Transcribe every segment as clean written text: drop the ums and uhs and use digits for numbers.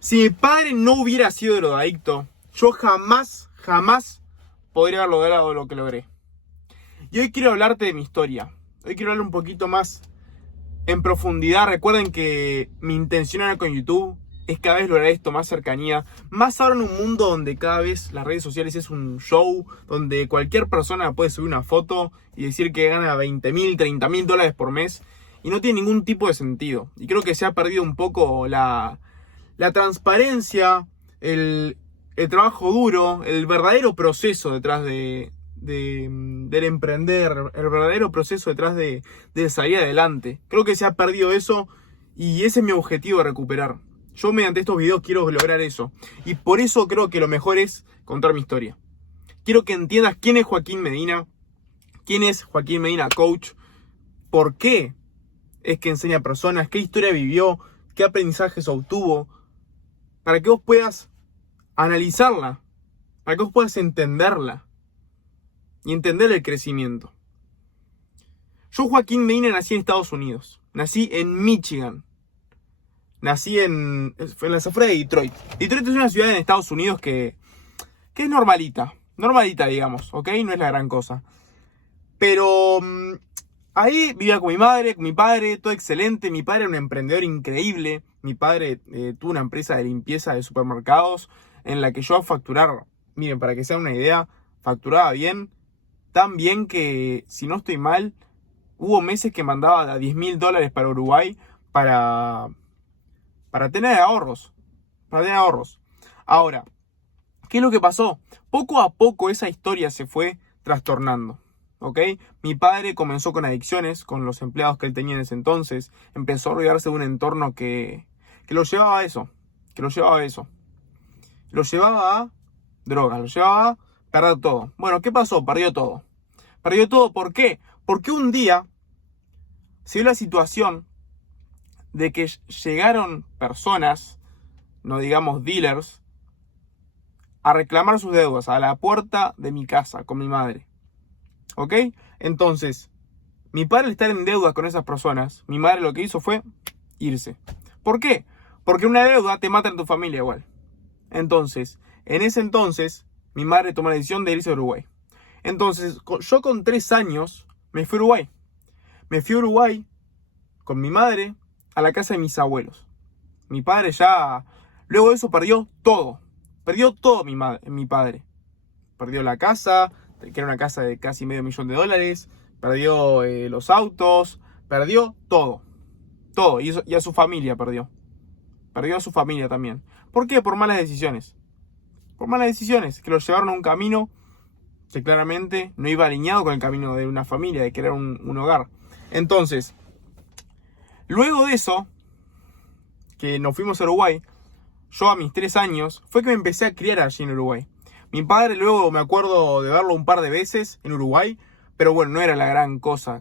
Si mi padre no hubiera sido drogadicto, yo jamás podría haber logrado lo que logré. Y hoy quiero hablarte de mi historia. Hoy quiero hablar un poquito más en profundidad. Recuerden que mi intención ahora con YouTube es cada vez lograr esto, más cercanía. Más ahora en un mundo donde cada vez las redes sociales es un show, donde cualquier persona puede subir una foto y decir que gana 20.000, 30.000 dólares por mes. Y no tiene ningún tipo de sentido. Y creo que se ha perdido un poco la transparencia, el trabajo duro, el verdadero proceso detrás del emprender, el verdadero proceso detrás de salir adelante. Creo que se ha perdido eso y ese es mi objetivo de recuperar. Yo mediante estos videos quiero lograr eso. Y por eso creo que lo mejor es contar mi historia. Quiero que entiendas quién es Joaquín Medina, quién es Joaquín Medina Coach, por qué es que enseña a personas, qué historia vivió, qué aprendizajes obtuvo, para que vos puedas analizarla, para que vos puedas entenderla y entender el crecimiento. Yo, Joaquín Medina, nací en Estados Unidos. Nací en Michigan. Nací en las afueras de Detroit. Detroit es una ciudad en Estados Unidos que es normalita. Normalita, digamos, ¿ok? No es la gran cosa. Pero ahí vivía con mi madre, con mi padre, todo excelente. Mi padre era un emprendedor increíble. Mi padre tuvo una empresa de limpieza de supermercados en la que yo facturaba, miren, para que se den una idea, facturaba bien, tan bien que, si no estoy mal, hubo meses que mandaba a 10.000 dólares para Uruguay para tener ahorros. Para tener ahorros. Ahora, ¿qué es lo que pasó? Poco a poco esa historia se fue trastornando. ¿Ok? Mi padre comenzó con adicciones, con los empleados que él tenía en ese entonces. Empezó a rodearse de un entorno que lo llevaba a eso. Lo llevaba a drogas, lo llevaba a perder todo. Bueno, ¿qué pasó? Perdió todo. Perdió todo, ¿por qué? Porque un día se dio la situación de que llegaron personas, no digamos dealers, a reclamar sus deudas a la puerta de mi casa con mi madre. ¿Ok? Entonces, mi padre al estar en deuda con esas personas, mi madre lo que hizo fue irse. ¿Por qué? Porque una deuda te mata en tu familia igual. Entonces, en ese entonces, mi madre tomó la decisión de irse a Uruguay. Entonces, yo con 3 años me fui a Uruguay. Me fui a Uruguay con mi madre a la casa de mis abuelos. Mi padre ya, luego de eso perdió todo. Perdió todo mi padre. Perdió la casa, que era una casa de casi $500,000. Perdió los autos. Perdió todo. Todo. Y a su familia perdió. Perdió a su familia también. ¿Por qué? Por malas decisiones. Por malas decisiones que lo llevaron a un camino que claramente no iba alineado con el camino de una familia, de crear un hogar. Entonces, luego de eso, que nos fuimos a Uruguay, yo a mis 3 años, fue que me empecé a criar allí en Uruguay. Mi padre luego me acuerdo de verlo un par de veces en Uruguay, pero bueno, no era la gran cosa.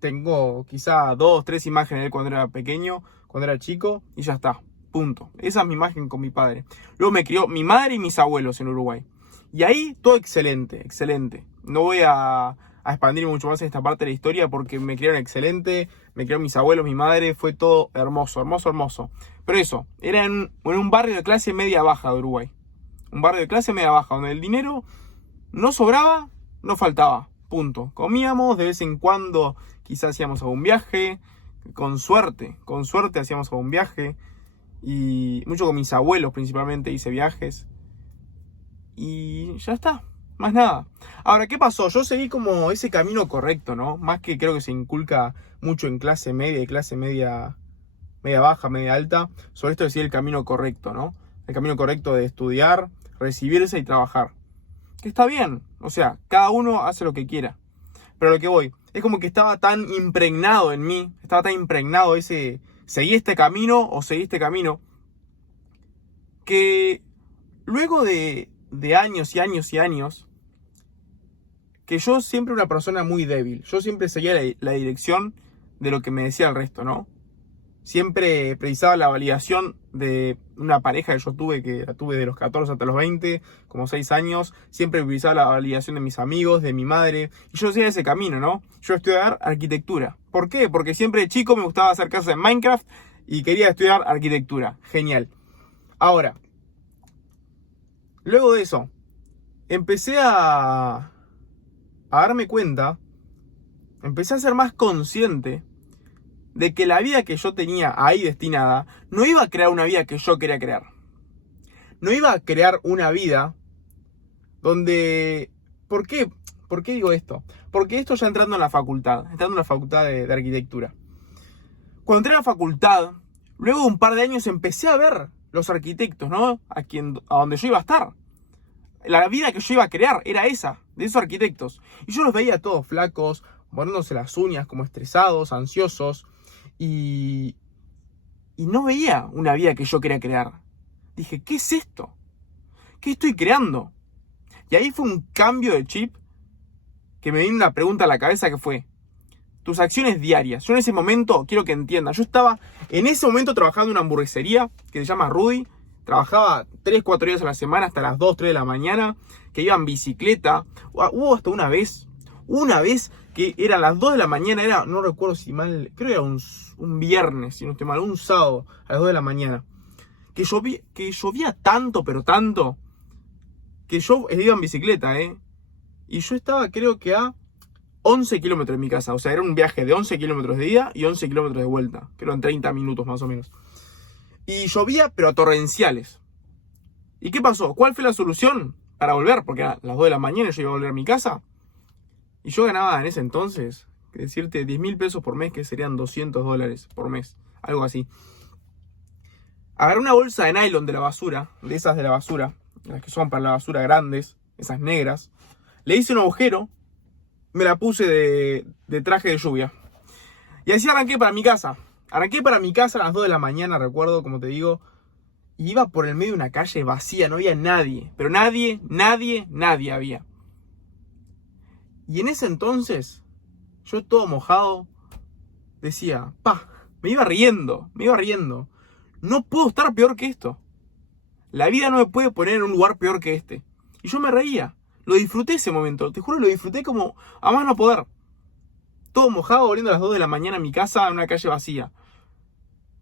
Tengo quizá 2, 3 imágenes de él cuando era pequeño, cuando era chico, y ya está, punto. Esa es mi imagen con mi padre. Luego me crió mi madre y mis abuelos en Uruguay. Y ahí todo excelente, excelente. No voy a expandir mucho más en esta parte de la historia porque me criaron excelente, me criaron mis abuelos, mi madre, fue todo hermoso, hermoso, hermoso. Pero eso, era en un barrio de clase media baja de Uruguay. Un barrio de clase media baja, donde el dinero no sobraba, no faltaba, punto. Comíamos, de vez en cuando quizás hacíamos algún viaje, con suerte hacíamos algún viaje. Y mucho con mis abuelos principalmente hice viajes. Y ya está, más nada. Ahora, ¿qué pasó? Yo seguí como ese camino correcto, ¿no? Más que creo que se inculca mucho en clase media y clase media baja, media alta. Sobre esto decía el camino correcto, ¿no? El camino correcto de estudiar, recibirse y trabajar. Que está bien, o sea, cada uno hace lo que quiera. Pero a lo que voy, es como que estaba tan impregnado en mí, estaba tan impregnado ese, seguí este camino o seguí este camino, que luego de años y años y años, que yo siempre era una persona muy débil. Yo siempre seguía la dirección de lo que me decía el resto, ¿no? Siempre precisaba la validación de una pareja que yo tuve, que la tuve de los 14 hasta los 20, como 6 años. Siempre precisaba la validación de mis amigos, de mi madre. Y yo seguía ese camino, ¿no? Yo estudiar arquitectura. ¿Por qué? Porque siempre de chico me gustaba hacer casas en Minecraft y quería estudiar arquitectura. Genial. Ahora, luego de eso, empecé a darme cuenta, empecé a ser más consciente de que la vida que yo tenía ahí destinada no iba a crear una vida que yo quería crear. No iba a crear una vida donde... ¿Por qué? ¿Por qué digo esto? Porque esto ya entrando en la facultad, de arquitectura. Cuando entré a la facultad, luego de un par de años empecé a ver los arquitectos, ¿no? A donde yo iba a estar. La vida que yo iba a crear era esa, de esos arquitectos. Y yo los veía todos flacos, poniéndose las uñas, como estresados, ansiosos. Y no veía una vida que yo quería crear. Dije, ¿qué es esto? ¿Qué estoy creando? Y ahí fue un cambio de chip que me vino una pregunta a la cabeza que fue, tus acciones diarias. Yo en ese momento, quiero que entiendan, yo estaba en ese momento trabajando en una hamburguesería que se llama Rudy. Trabajaba 3-4 días a la semana hasta las 2-3 de la mañana, que iba en bicicleta. Hubo hasta una vez que eran las 2 de la mañana, no recuerdo si mal, creo que era un viernes, si no estoy mal, un sábado a las 2 de la mañana. Que llovía tanto, pero tanto, que yo iba en bicicleta, y yo estaba creo que a 11 kilómetros de mi casa. O sea, era un viaje de 11 kilómetros de ida y 11 kilómetros de vuelta. Creo en 30 minutos más o menos. Y llovía, pero a torrenciales. ¿Y qué pasó? ¿Cuál fue la solución para volver? Porque a las 2 de la mañana yo iba a volver a mi casa. Y yo ganaba en ese entonces, que decirte, 10.000 pesos por mes, que serían $200 por mes. Algo así. Agarré una bolsa de nylon de la basura, de esas de la basura, las que son para la basura grandes, esas negras. Le hice un agujero, me la puse de traje de lluvia. Y así arranqué para mi casa. Arranqué para mi casa a las 2 de la mañana, recuerdo, como te digo. Y iba por el medio de una calle vacía, no había nadie. Pero nadie había. Y en ese entonces, yo todo mojado, decía, me iba riendo. No puedo estar peor que esto. La vida no me puede poner en un lugar peor que este. Y yo me reía. Lo disfruté ese momento. Te juro, lo disfruté como a más no poder. Todo mojado, volviendo a las 2 de la mañana a mi casa en una calle vacía.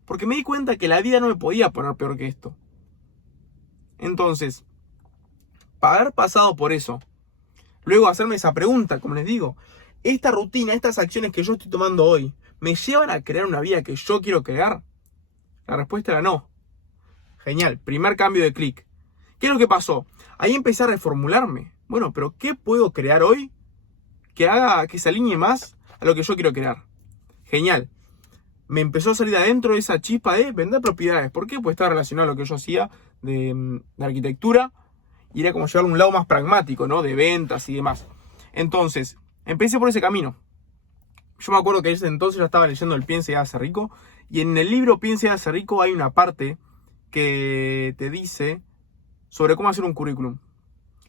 Porque me di cuenta que la vida no me podía poner peor que esto. Entonces, para haber pasado por eso, luego hacerme esa pregunta, como les digo, esta rutina, estas acciones que yo estoy tomando hoy, ¿me llevan a crear una vida que yo quiero crear? La respuesta era no. Genial, primer cambio de clic. ¿Qué es lo que pasó? Ahí empecé a reformularme. Bueno, pero ¿qué puedo crear hoy que haga que se alinee más a lo que yo quiero crear? Genial. Me empezó a salir de adentro esa chispa de vender propiedades. ¿Por qué? Pues estaba relacionado a lo que yo hacía de arquitectura y era como llevarlo a un lado más pragmático, ¿no? De ventas y demás. Entonces, empecé por ese camino. Yo me acuerdo que en ese entonces ya estaba leyendo el Piense y hágase rico, y en el libro Piense y hágase rico hay una parte que te dice sobre cómo hacer un currículum.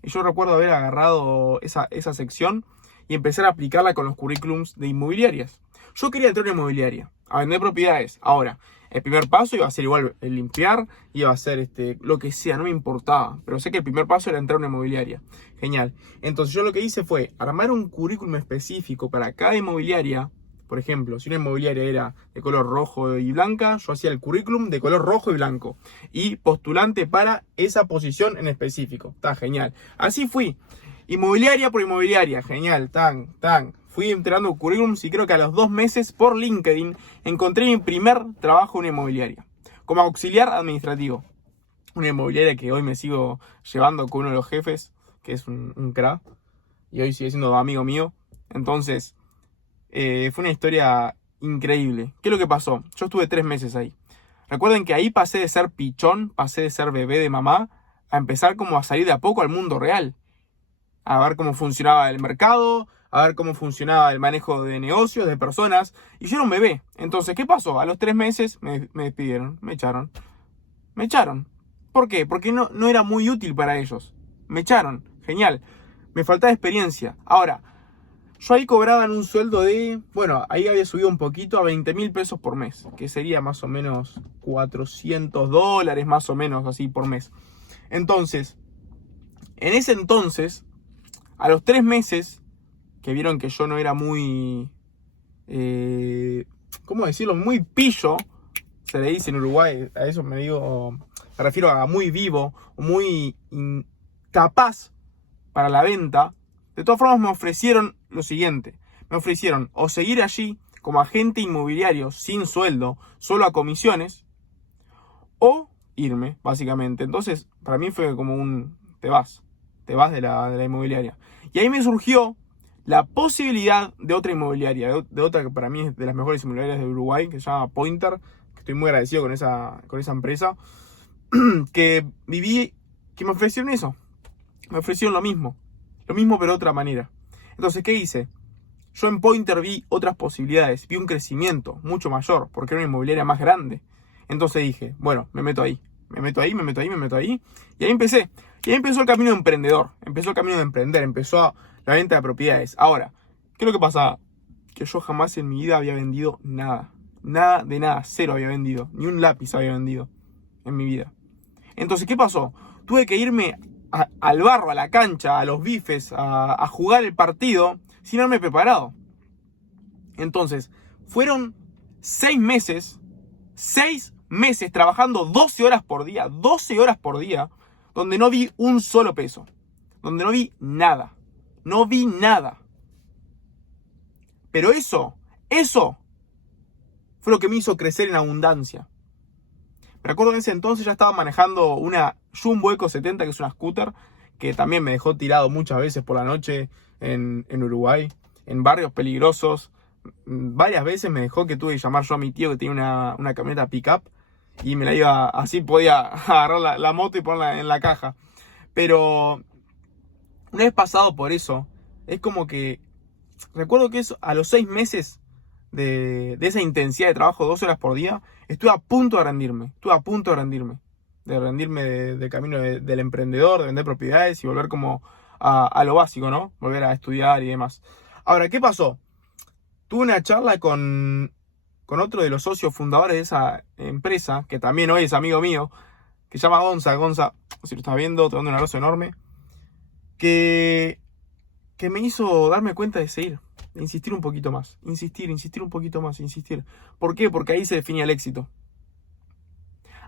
Y yo recuerdo haber agarrado esa sección y empezar a aplicarla con los currículums de inmobiliarias. Yo quería entrar en una inmobiliaria, a vender propiedades. Ahora, el primer paso iba a ser igual el limpiar, iba a ser lo que sea, no me importaba. Pero sé que el primer paso era entrar a una inmobiliaria. Genial. Entonces yo lo que hice fue armar un currículum específico para cada inmobiliaria. Por ejemplo, si una inmobiliaria era de color rojo y blanca, yo hacía el currículum de color rojo y blanco. Y postulante para esa posición en específico. Está genial. Así fui. Inmobiliaria por inmobiliaria. Genial. Fui entregando currículums y creo que a los 2 meses por LinkedIn encontré mi primer trabajo en una inmobiliaria. Como auxiliar administrativo. Una inmobiliaria que hoy me sigo llevando con uno de los jefes, que es un crack. Y hoy sigue siendo amigo mío. Entonces... fue una historia increíble. ¿Qué es lo que pasó? Yo estuve 3 meses ahí. Recuerden que ahí pasé de ser pichón, pasé de ser bebé de mamá, a empezar como a salir de a poco al mundo real. A ver cómo funcionaba el mercado, a ver cómo funcionaba el manejo de negocios, de personas. Y yo era un bebé. Entonces, ¿qué pasó? A los 3 meses me despidieron, me echaron. Me echaron. ¿Por qué? Porque no era muy útil para ellos. Me echaron. Genial. Me faltaba experiencia. Ahora... yo ahí cobraba un sueldo de... bueno, ahí había subido un poquito a 20.000 pesos por mes. Que sería más o menos $400 más o menos así por mes. Entonces, en ese entonces, a los 3 meses, que vieron que yo no era muy... ¿cómo decirlo? Muy pillo. se le dice en Uruguay, a eso me refiero a muy vivo, muy capaz para la venta. De todas formas me ofrecieron lo siguiente, me ofrecieron o seguir allí como agente inmobiliario sin sueldo, solo a comisiones, o irme, básicamente. Entonces, para mí fue como te vas de la inmobiliaria. Y ahí me surgió la posibilidad de otra inmobiliaria, de otra que para mí es de las mejores inmobiliarias de Uruguay, que se llama Pointer, que estoy muy agradecido con esa empresa, que me ofrecieron eso, me ofrecieron lo mismo pero de otra manera. Entonces, ¿qué hice? Yo en Pointer vi otras posibilidades, vi un crecimiento mucho mayor, porque era una inmobiliaria más grande. Entonces dije, bueno, me meto ahí, y ahí empecé. Y ahí empezó el camino de emprendedor, empezó el camino de emprender, empezó la venta de propiedades. Ahora, ¿qué es lo que pasa? Que yo jamás en mi vida había vendido nada. Nada de nada, cero había vendido. Ni un lápiz había vendido en mi vida. Entonces, ¿qué pasó? Tuve que irme al barro, a la cancha, a los bifes, a jugar el partido sin haberme preparado. Entonces, fueron 6 meses trabajando 12 horas por día, donde no vi un solo peso, donde no vi nada. Pero eso fue lo que me hizo crecer en abundancia. Me acuerdo que en ese entonces ya estaba manejando una Jumbo Eco 70, que es una scooter, que también me dejó tirado muchas veces por la noche en Uruguay, en barrios peligrosos. Varias veces me dejó que tuve que llamar yo a mi tío que tenía una camioneta pick-up y me la iba, así podía agarrar la moto y ponerla en la caja. Pero una vez pasado por eso, es como que recuerdo que eso, a los 6 meses de esa intensidad de trabajo, 12 horas por día, estuve a punto de rendirme. De rendirme del camino del emprendedor, de vender propiedades y volver como a lo básico, ¿no? Volver a estudiar y demás. Ahora, ¿qué pasó? Tuve una charla con otro de los socios fundadores de esa empresa, que también hoy es amigo mío, que se llama Gonza. Gonza, si lo estás viendo, te mando un abrazo enorme. Que me hizo darme cuenta de seguir, de insistir un poquito más. Insistir un poquito más. ¿Por qué? Porque ahí se define el éxito.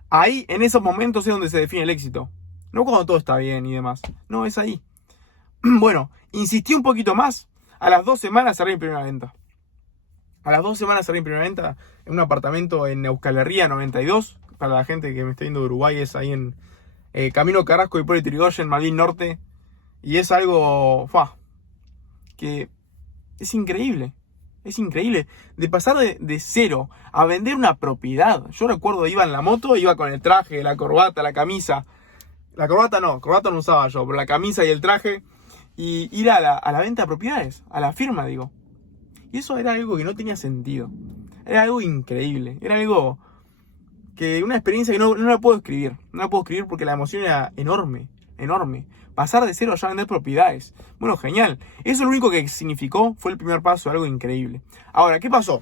Ahí, en esos momentos es donde se define el éxito. No cuando todo está bien y demás. No, es ahí. Bueno, insistí un poquito más. A las 2 semanas cerré mi primera venta. En un apartamento en Euskal Herria 92. Para la gente que me está viendo de Uruguay, es ahí en Camino Carrasco y Hipólito Yrigoyen, Malvin Norte. Y es algo que es increíble. De pasar de cero a vender una propiedad. Yo recuerdo, iba en la moto, iba con el traje, la corbata, la camisa. La corbata no usaba yo, pero la camisa y el traje. Y ir a la venta de propiedades, a la firma, digo. Y eso era algo que no tenía sentido. Era algo increíble. Era algo una experiencia que no la puedo escribir. No la puedo escribir porque la emoción era enorme. Pasar de cero a vender propiedades. Bueno, genial. Eso lo único que significó fue el primer paso, algo increíble. Ahora, ¿qué pasó?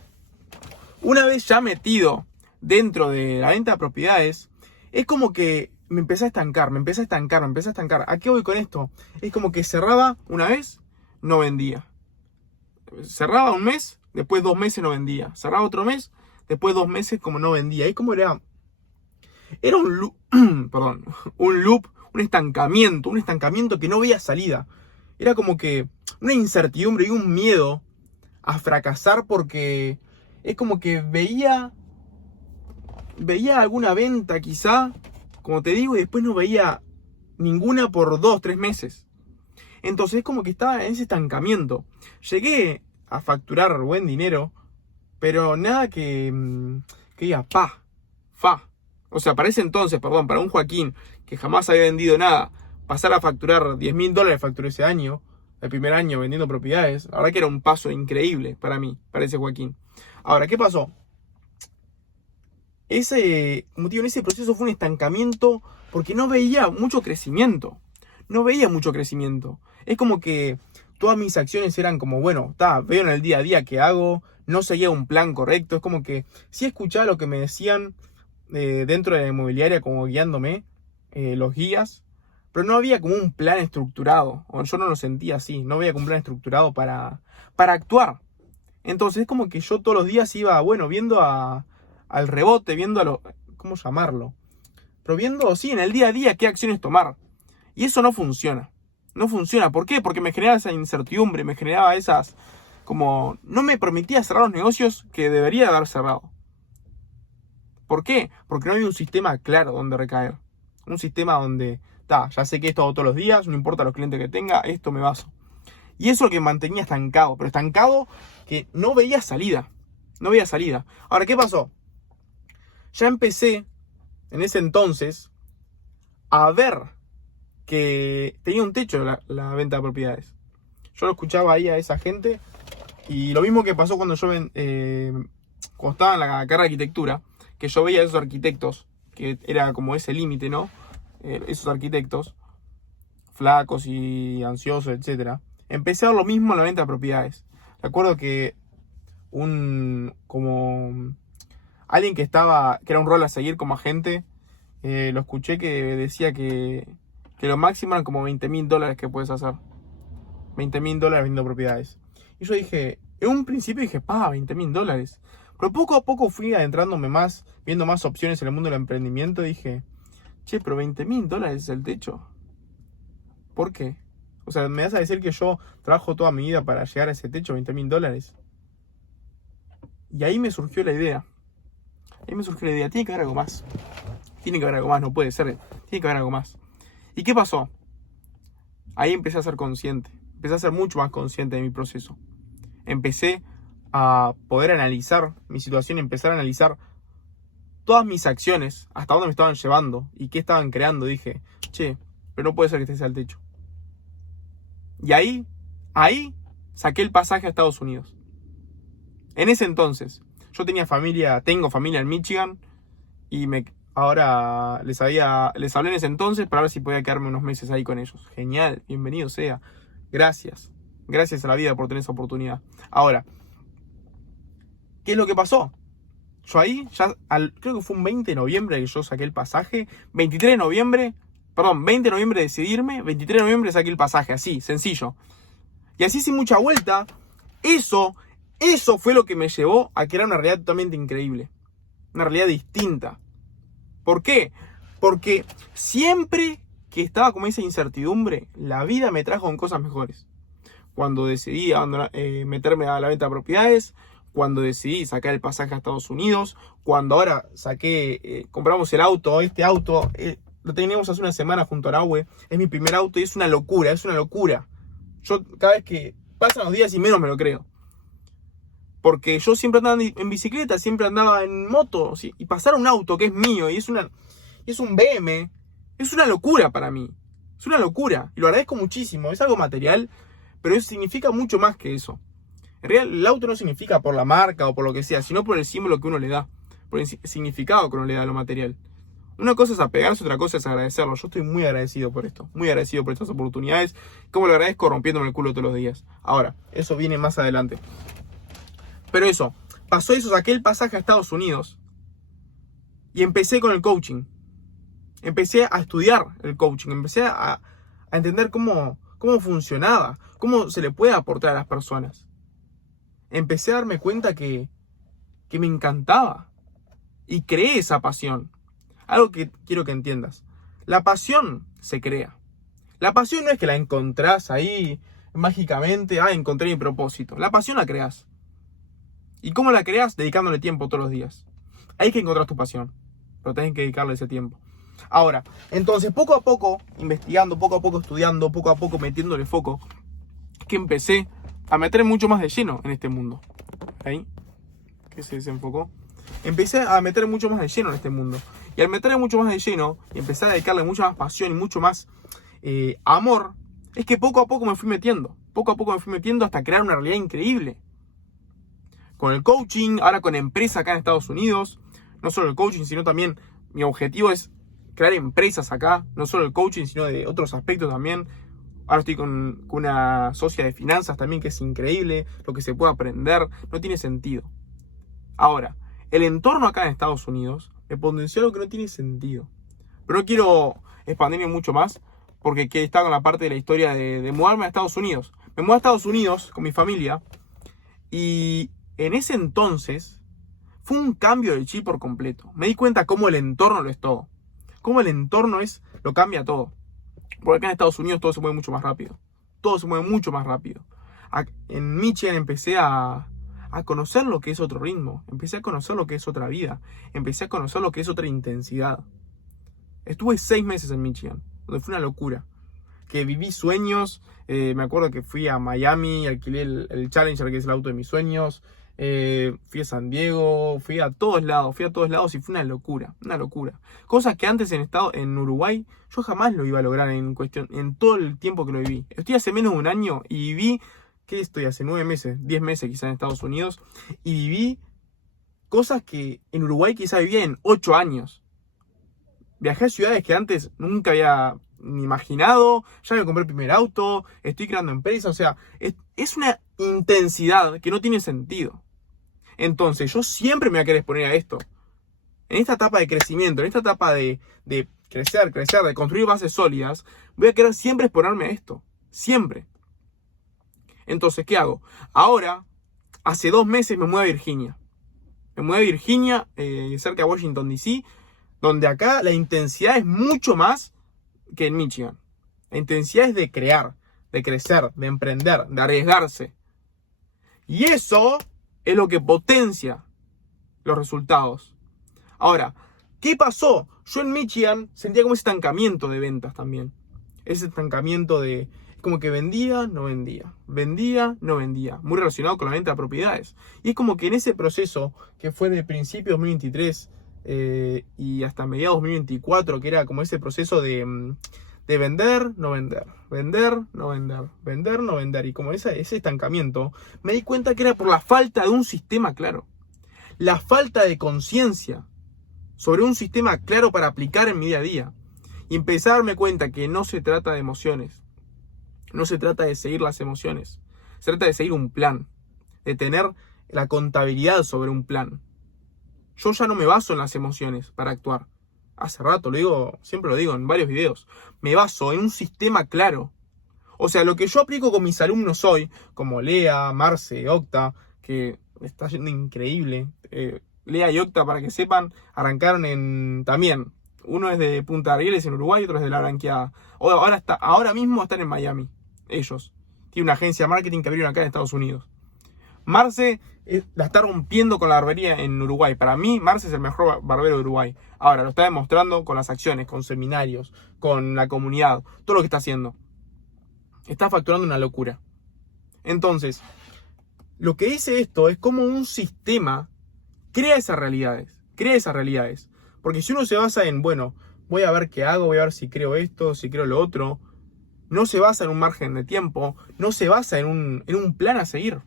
Una vez ya metido dentro de la venta de propiedades, es como que me empecé a estancar. ¿A qué voy con esto? Es como que cerraba una vez, no vendía. Cerraba un mes, después 2 meses no vendía. Cerraba otro mes, después 2 meses como no vendía. Y como era un loop, un estancamiento que no veía salida. Era como que una incertidumbre y un miedo a fracasar, porque es como que veía alguna venta quizá, como te digo, y después no veía ninguna por 2-3 meses. Entonces es como que estaba en ese estancamiento. Llegué a facturar buen dinero, pero nada que diga O sea, para ese entonces, para un Joaquín que jamás había vendido nada, pasar a facturar $10.000 facturé ese año, el primer año vendiendo propiedades, la verdad que era un paso increíble para mí, para ese Joaquín. Ahora, ¿qué pasó? Como digo, en ese proceso fue un estancamiento porque no veía mucho crecimiento. Es como que todas mis acciones eran como, bueno, veo en el día a día qué hago, no seguía un plan correcto. Es como que sí escuchaba lo que me decían dentro de la inmobiliaria, como guiándome, los guías, pero no había como un plan estructurado, o yo no lo sentía así, no había como un plan estructurado para actuar. Entonces es como que yo todos los días iba, viendo a al rebote, viendo a lo... ¿Cómo llamarlo? Pero viendo, sí, en el día a día qué acciones tomar. Y eso no funciona. No funciona. ¿Por qué? Porque me generaba esa incertidumbre, me generaba esas... como... no me permitía cerrar los negocios que debería haber cerrado. ¿Por qué? Porque no había un sistema claro donde recaer. Un sistema donde, ya sé que esto hago todos los días, no importa los clientes que tenga, esto me baso. Y eso es lo que me mantenía estancado, pero estancado que no veía salida. No veía salida. Ahora, ¿qué pasó? Ya empecé, en ese entonces, a ver que tenía un techo la venta de propiedades. Yo lo escuchaba ahí a esa gente, y lo mismo que pasó cuando yo cuando estaba en la carrera de arquitectura, que yo veía a esos arquitectos, que era como ese límite, ¿no? Esos arquitectos, flacos y ansiosos, etcétera. Empecé a ver lo mismo en la venta de propiedades. Recuerdo que como alguien que era un rol a seguir como agente, lo escuché que decía que lo máximo eran como $20.000 que puedes hacer. $20.000 vendiendo propiedades. Y yo dije, en un principio dije, $20.000. Pero poco a poco fui adentrándome más, viendo más opciones en el mundo del emprendimiento, y dije, che, pero $20.000 es el techo. ¿Por qué? O sea, ¿me vas a decir que yo trabajo toda mi vida para llegar a ese techo, $20.000? Y ahí me surgió la idea. Tiene que haber algo más. Tiene que haber algo más, no puede ser. Tiene que haber algo más. ¿Y qué pasó? Ahí empecé a ser consciente. Empecé a ser mucho más consciente de mi proceso. Empecé a poder analizar mi situación, empezar a analizar todas mis acciones, hasta dónde me estaban llevando y qué estaban creando. Dije, che, pero no puede ser que estés al techo. Y ahí saqué el pasaje a Estados Unidos. En ese entonces, yo tengo familia en Michigan, y ahora les hablé en ese entonces para ver si podía quedarme unos meses ahí con ellos. Genial, bienvenido sea. Gracias a la vida por tener esa oportunidad. Ahora, ¿qué es lo que pasó? Yo ahí, creo que fue un 20 de noviembre que yo saqué el pasaje. 20 de noviembre decidirme, 23 de noviembre saqué el pasaje, así, sencillo. Y así sin mucha vuelta, eso fue lo que me llevó a crear una realidad totalmente increíble. Una realidad distinta. ¿Por qué? Porque siempre que estaba con esa incertidumbre, la vida me trajo con cosas mejores. Cuando decidí meterme a la venta de propiedades, cuando decidí sacar el pasaje a Estados Unidos, cuando ahora compramos el auto, este auto, lo teníamos hace una semana junto a Arahue, es mi primer auto y es una locura. Yo cada vez que pasan los días y menos me lo creo. Porque yo siempre andaba en bicicleta, siempre andaba en moto, ¿sí? Y pasar un auto que es mío y es un BM, es una locura para mí. Es una locura. Y lo agradezco muchísimo. Es algo material, pero eso significa mucho más que eso. En realidad, el auto no significa por la marca o por lo que sea, sino por el símbolo que uno le da. Por el significado que uno le da a lo material. Una cosa es apegarse, otra cosa es agradecerlo. Yo estoy muy agradecido por esto. Muy agradecido por estas oportunidades. ¿Cómo lo agradezco? Rompiéndome el culo todos los días. Ahora, eso viene más adelante. Pero pasó eso, saqué el pasaje a Estados Unidos y empecé con el coaching. Empecé a estudiar el coaching, empecé a entender cómo funcionaba, cómo se le puede aportar a las personas. Empecé a darme cuenta que me encantaba y creé esa pasión. Algo que quiero que entiendas. La pasión se crea. La pasión no es que la encontrás ahí mágicamente, encontré mi propósito. La pasión la creás. ¿Y cómo la creas? Dedicándole tiempo todos los días. Ahí es que encontrás tu pasión. Pero tenés que dedicarle ese tiempo. Ahora, entonces poco a poco, investigando, poco a poco estudiando, poco a poco metiéndole foco, que empecé a meter mucho más de lleno en este mundo. ¿Ahí? Que se desenfocó. Empecé a meter mucho más de lleno en este mundo. Y al meterle mucho más de lleno, y empecé a dedicarle mucha más pasión y mucho más amor, es que poco a poco me fui metiendo. Poco a poco me fui metiendo hasta crear una realidad increíble. Con el coaching, ahora con empresa acá en Estados Unidos. No solo el coaching, sino también mi objetivo es crear empresas acá. No solo el coaching, sino de otros aspectos también. Ahora estoy con una socia de finanzas también, que es increíble. Lo que se puede aprender, no tiene sentido. Ahora, el entorno acá en Estados Unidos me potenció algo que no tiene sentido. Pero no quiero expandirme mucho más, porque está con la parte de la historia de mudarme a Estados Unidos. Me mudé a Estados Unidos con mi familia, y en ese entonces Fue un cambio de chip por completo. Me di cuenta cómo el entorno lo es todo. Cómo el entorno lo cambia todo. Porque acá en Estados Unidos todo se mueve mucho más rápido. Todo se mueve mucho más rápido. En Michigan empecé a conocer lo que es otro ritmo. Empecé a conocer lo que es otra vida. Empecé a conocer lo que es otra intensidad. Estuve 6 meses en Michigan, donde fue una locura. Que viví sueños. Me acuerdo que fui a Miami, alquilé el Challenger, que es el auto de mis sueños. Fui a San Diego, fui a todos lados y fue una locura. Cosas que antes en Uruguay yo jamás lo iba a lograr en todo el tiempo que lo viví. Estoy hace menos de un año y viví, ¿qué estoy? Hace 9 meses, 10 meses quizás en Estados Unidos, y viví cosas que en Uruguay quizás vivía en 8 años. Viajé a ciudades que antes nunca había ni imaginado, ya me compré el primer auto, estoy creando empresas, o sea, es una intensidad que no tiene sentido. Entonces, yo siempre me voy a querer exponer a esto. En esta etapa de crecimiento, en esta etapa de crecer, de construir bases sólidas, voy a querer siempre exponerme a esto. Siempre. Entonces, ¿qué hago? Ahora, hace 2 meses me muevo a Virginia. Me muevo a Virginia, cerca de Washington, D.C., donde acá la intensidad es mucho más que en Michigan. La intensidad es de crear, de crecer, de emprender, de arriesgarse. Y eso es lo que potencia los resultados. Ahora, ¿qué pasó? Yo en Michigan sentía como ese estancamiento de ventas también. Ese estancamiento de como que vendía, no vendía. Vendía, no vendía. Muy relacionado con la venta de propiedades. Y es como que en ese proceso, que fue de principios de 2023 y hasta mediados de 2024, que era como ese proceso de vender, no vender, vender, no vender, vender, no vender. Y como ese estancamiento, me di cuenta que era por la falta de un sistema claro. La falta de conciencia sobre un sistema claro para aplicar en mi día a día. Y empecé a darme cuenta que no se trata de emociones. No se trata de seguir las emociones. Se trata de seguir un plan. De tener la contabilidad sobre un plan. Yo ya no me baso en las emociones para actuar. Hace rato lo digo, siempre lo digo en varios videos. Me baso en un sistema claro. O sea, lo que yo aplico con mis alumnos hoy, como Lea, Marce, Octa, que está yendo increíble. Lea y Octa, para que sepan, arrancaron también. Uno es de Punta Arieles en Uruguay, otro es de La Branqueada. Ahora mismo están en Miami, ellos. Tiene una agencia de marketing que abrieron acá en Estados Unidos. Marce la está rompiendo con la barbería en Uruguay. Para mí, Marce es el mejor barbero de Uruguay. Ahora, lo está demostrando con las acciones, con seminarios, con la comunidad, todo lo que está haciendo. Está facturando una locura. Entonces, lo que dice esto es como un sistema crea esas realidades. Porque si uno se basa en, bueno, voy a ver qué hago, voy a ver si creo esto, si creo lo otro, no se basa en un margen de tiempo, no se basa en un plan a seguir.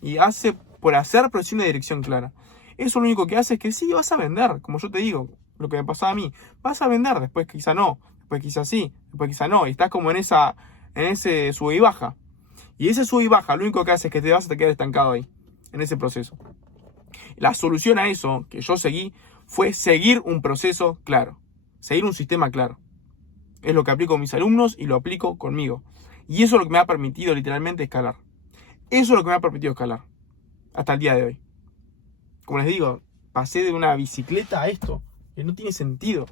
Y hace por hacer, pero sin una dirección clara. Eso lo único que hace es que sí, vas a vender, como yo te digo, lo que me pasaba a mí. Vas a vender, después quizá no, después quizá sí, después quizá no. Y estás como en ese sube y baja. Y ese sube y baja, lo único que hace es que te vas a quedar estancado ahí, en ese proceso. La solución a eso que yo seguí fue seguir un proceso claro, seguir un sistema claro. Es lo que aplico con mis alumnos y lo aplico conmigo. Y eso es lo que me ha permitido literalmente escalar. Eso es lo que me ha permitido escalar hasta el día de hoy. Como les digo, pasé de una bicicleta a esto, que no tiene sentido.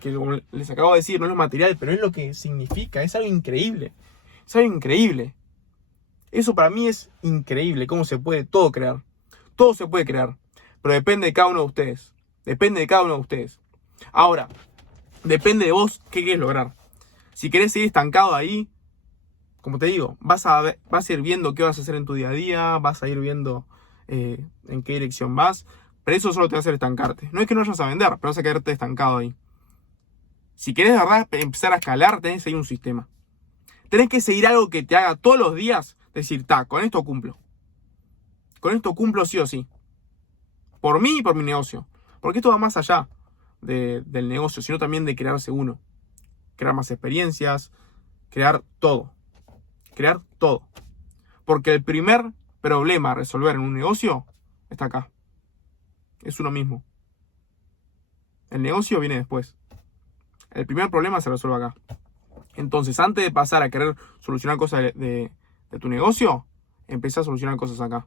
Que como les acabo de decir, no es lo material, pero es lo que significa, es algo increíble. Es algo increíble. Eso para mí es increíble, cómo se puede todo crear. Todo se puede crear, pero depende de cada uno de ustedes. Depende de cada uno de ustedes. Ahora, depende de vos qué querés lograr. Si querés seguir estancado ahí, como te digo, vas a ir viendo qué vas a hacer en tu día a día, vas a ir viendo en qué dirección vas, pero eso solo te va a hacer estancarte. No es que no vayas a vender, pero vas a quedarte estancado ahí. Si querés de verdad empezar a escalar, tenés que seguir un sistema. Tenés que seguir algo que te haga todos los días decir, con esto cumplo. Con esto cumplo sí o sí. Por mí y por mi negocio. Porque esto va más allá del negocio, sino también de crearse uno. Crear más experiencias, crear todo. Crear todo. Porque el primer problema a resolver en un negocio está acá. Es uno mismo. El negocio viene después. El primer problema se resuelve acá. Entonces, antes de pasar a querer solucionar cosas de tu negocio, empezá a solucionar cosas acá.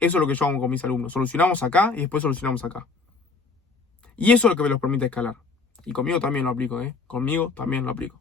Eso es lo que yo hago con mis alumnos. Solucionamos acá y después solucionamos acá. Y eso es lo que me los permite escalar. Y conmigo también lo aplico, ¿eh? Conmigo también lo aplico.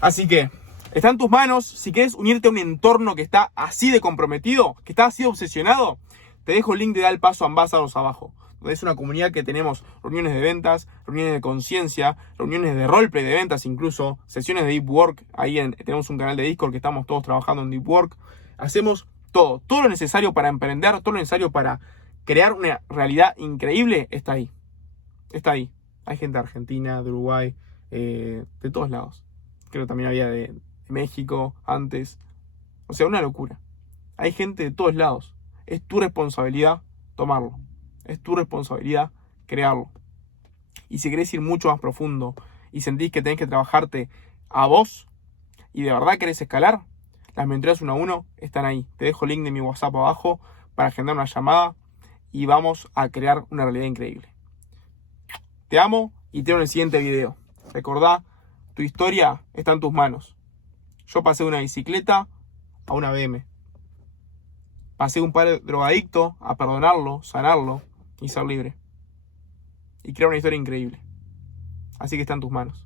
Así que, está en tus manos. Si quieres unirte a un entorno que está así de comprometido, que está así de obsesionado, te dejo el link de Dar el Paso Ambassadors abajo. Donde es una comunidad que tenemos reuniones de ventas, reuniones de conciencia, reuniones de roleplay de ventas incluso, sesiones de deep work. Ahí tenemos un canal de Discord que estamos todos trabajando en deep work. Hacemos todo lo necesario para emprender, todo lo necesario para crear una realidad increíble está ahí. Está ahí. Hay gente de Argentina, de Uruguay, de todos lados. Creo que también había de México antes. O sea, una locura. Hay gente de todos lados. Es tu responsabilidad tomarlo. Es tu responsabilidad crearlo. Y si querés ir mucho más profundo y sentís que tenés que trabajarte a vos y de verdad querés escalar, las mentorías 1 a 1 están ahí. Te dejo el link de mi WhatsApp abajo para agendar una llamada y vamos a crear una realidad increíble. Te amo y te veo en el siguiente video. Recordá, tu historia está en tus manos. Yo pasé de una bicicleta a una BM. Pasé de un padre drogadicto a perdonarlo, sanarlo y ser libre. Y crear una historia increíble. Así que está en tus manos.